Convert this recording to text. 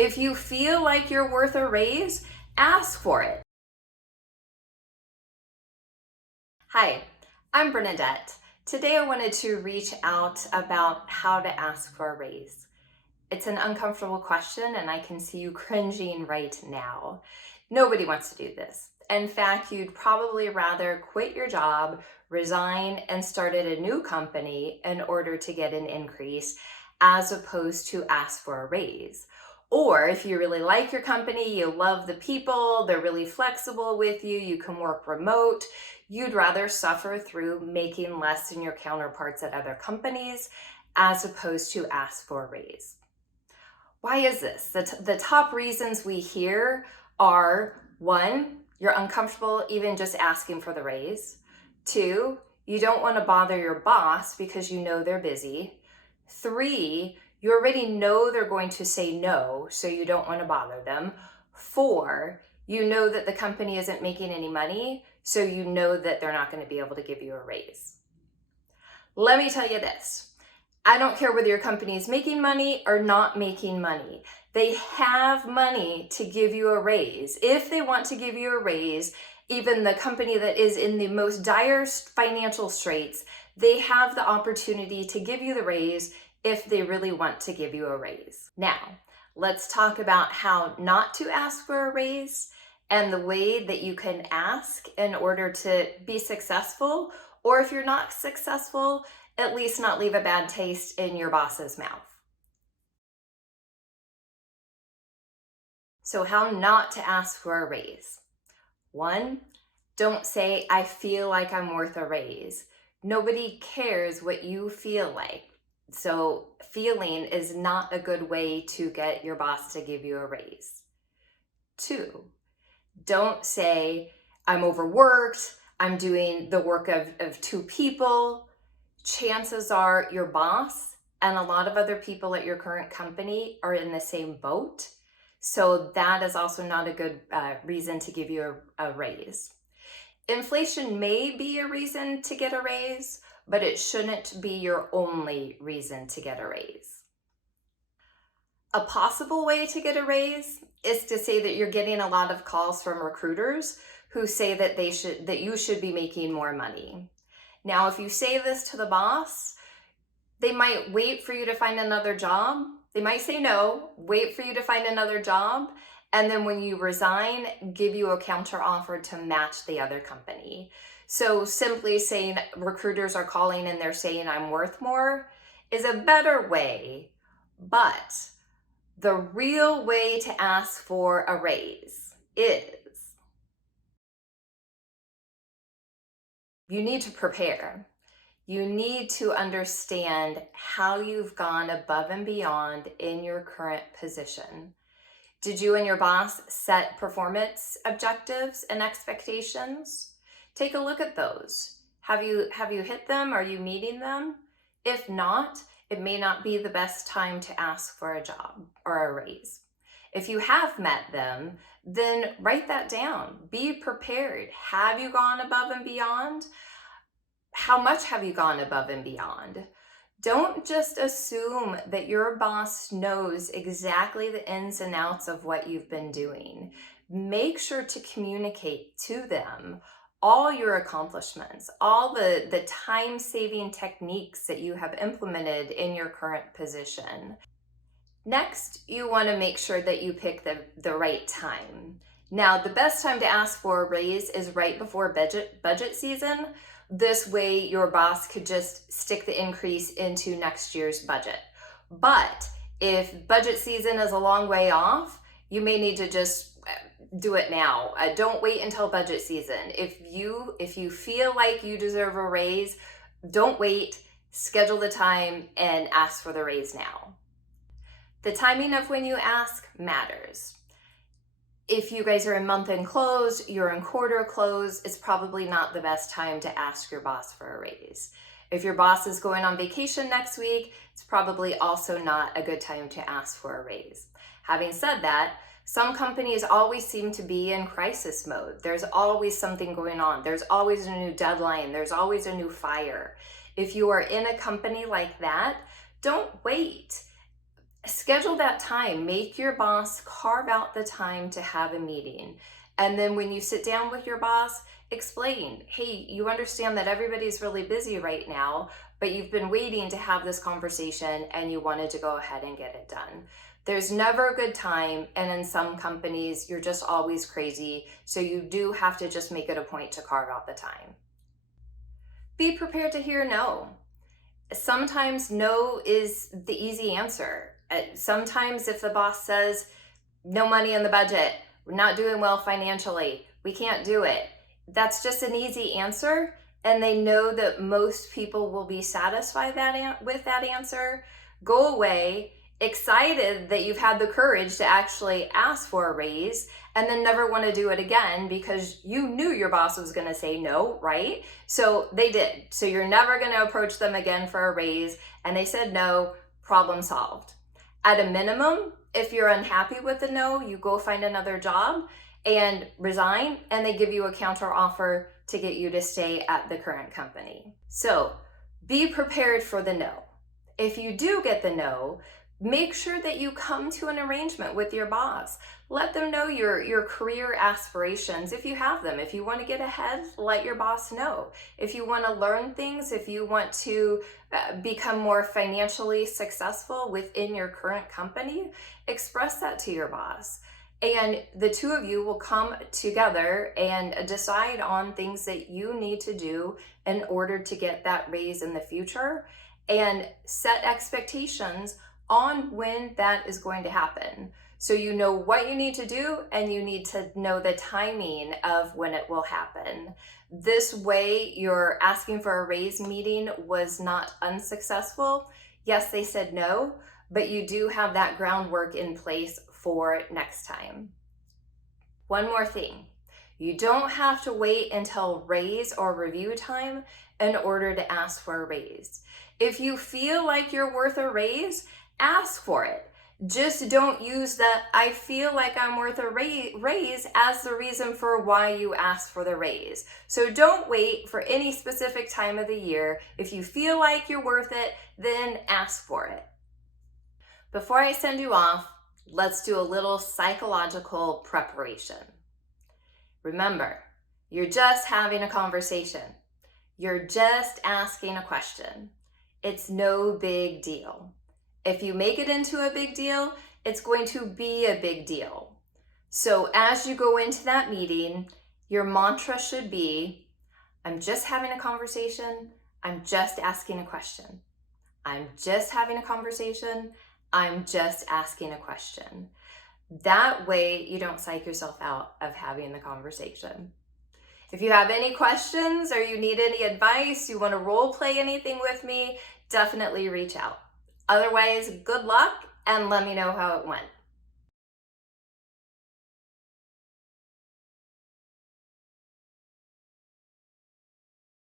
If you feel like you're worth a raise, ask for it. Hi, I'm Bernadette. Today I wanted to reach out about how to ask for a raise. It's an uncomfortable question and I can see you cringing right now. Nobody wants to do this. In fact, you'd probably rather quit your job, resign, and start at a new company in order to get an increase as opposed to ask for a raise. Or if you really like your company, you love the people, they're really flexible with you, you can work remote, you'd rather suffer through making less than your counterparts at other companies as opposed to ask for a raise. Why is this? The top reasons we hear are: 1, you're uncomfortable even just asking for the raise. 2, you don't want to bother your boss because you know they're busy. 3, you already know they're going to say no, so you don't want to bother them. 4, you know that the company isn't making any money, so you know that they're not going to be able to give you a raise. Let me tell you this. I don't care whether your company is making money or not making money. They have money to give you a raise. If they want to give you a raise, even the company that is in the most dire financial straits, they have the opportunity to give you the raise if they really want to give you a raise. Now, let's talk about how not to ask for a raise and the way that you can ask in order to be successful, or if you're not successful, at least not leave a bad taste in your boss's mouth. So how not to ask for a raise. 1, don't say, I feel like I'm worth a raise. Nobody cares what you feel like. So feeling is not a good way to get your boss to give you a raise. 2, don't say, I'm overworked, I'm doing the work of 2 people. Chances are your boss and a lot of other people at your current company are in the same boat. So that is also not a good reason to give you a raise. Inflation may be a reason to get a raise, but it shouldn't be your only reason to get a raise. A possible way to get a raise is to say that you're getting a lot of calls from recruiters who say that you should be making more money. Now, if you say this to the boss, they might wait for you to find another job. They might say no, wait for you to find another job, and then when you resign, give you a counter offer to match the other company. So simply saying recruiters are calling and they're saying I'm worth more is a better way, but the real way to ask for a raise is you need to prepare. You need to understand how you've gone above and beyond in your current position. Did you and your boss set performance objectives and expectations? Take a look at those. Have you hit them? Are you meeting them? If not, it may not be the best time to ask for a job or a raise. If you have met them, then write that down. Be prepared. Have you gone above and beyond? How much have you gone above and beyond? Don't just assume that your boss knows exactly the ins and outs of what you've been doing. Make sure to communicate to them all your accomplishments, all the time-saving techniques that you have implemented in your current position. Next, you want to make sure that you pick the right time. Now, the best time to ask for a raise is right before budget season. This way, your boss could just stick the increase into next year's budget. But if budget season is a long way off, you may need to just do it now. Don't wait until budget season. If you feel like you deserve a raise, don't wait. Schedule the time and ask for the raise now. The timing of when you ask matters. If you guys are in month-end close, you're in quarter close, it's probably not the best time to ask your boss for a raise. If your boss is going on vacation next week, it's probably also not a good time to ask for a raise. Having said that, some companies always seem to be in crisis mode. There's always something going on. There's always a new deadline. There's always a new fire. If you are in a company like that, don't wait. Schedule that time. Make your boss carve out the time to have a meeting. And then when you sit down with your boss, explain, hey, you understand that everybody's really busy right now, but you've been waiting to have this conversation and you wanted to go ahead and get it done. There's never a good time, and in some companies, you're just always crazy, so you do have to just make it a point to carve out the time. Be prepared to hear no. Sometimes no is the easy answer. Sometimes if the boss says, no money in the budget, we're not doing well financially, we can't do it, that's just an easy answer, and they know that most people will be satisfied with that answer, go away, excited that you've had the courage to actually ask for a raise, and then never want to do it again because you knew your boss was going to say no, right? So they did. So you're never going to approach them again for a raise, and they said no, problem solved. At a minimum, if you're unhappy with the no, you go find another job and resign, and they give you a counter offer to get you to stay at the current company. So be prepared for the no. If you do get the no, make sure that you come to an arrangement with your boss. Let them know your career aspirations if you have them. If you want to get ahead, let your boss know. If you want to learn things, if you want to become more financially successful within your current company, express that to your boss. And the two of you will come together and decide on things that you need to do in order to get that raise in the future, and set expectations on when that is going to happen. So you know what you need to do, and you need to know the timing of when it will happen. This way, your asking for a raise meeting was not unsuccessful. Yes, they said no, but you do have that groundwork in place for next time. One more thing. You don't have to wait until raise or review time in order to ask for a raise. If you feel like you're worth a raise, ask for it. Just don't use the I feel like I'm worth a raise as the reason for why you ask for the raise. So don't wait for any specific time of the year. If you feel like you're worth it, then ask for it. Before I send you off, let's do a little psychological preparation. Remember, you're just having a conversation. You're just asking a question. It's no big deal. If you make it into a big deal, it's going to be a big deal. So as you go into that meeting, your mantra should be, I'm just having a conversation. I'm just asking a question. I'm just having a conversation. I'm just asking a question. That way you don't psych yourself out of having the conversation. If you have any questions or you need any advice, you want to role play anything with me, definitely reach out. Otherwise, good luck and let me know how it went.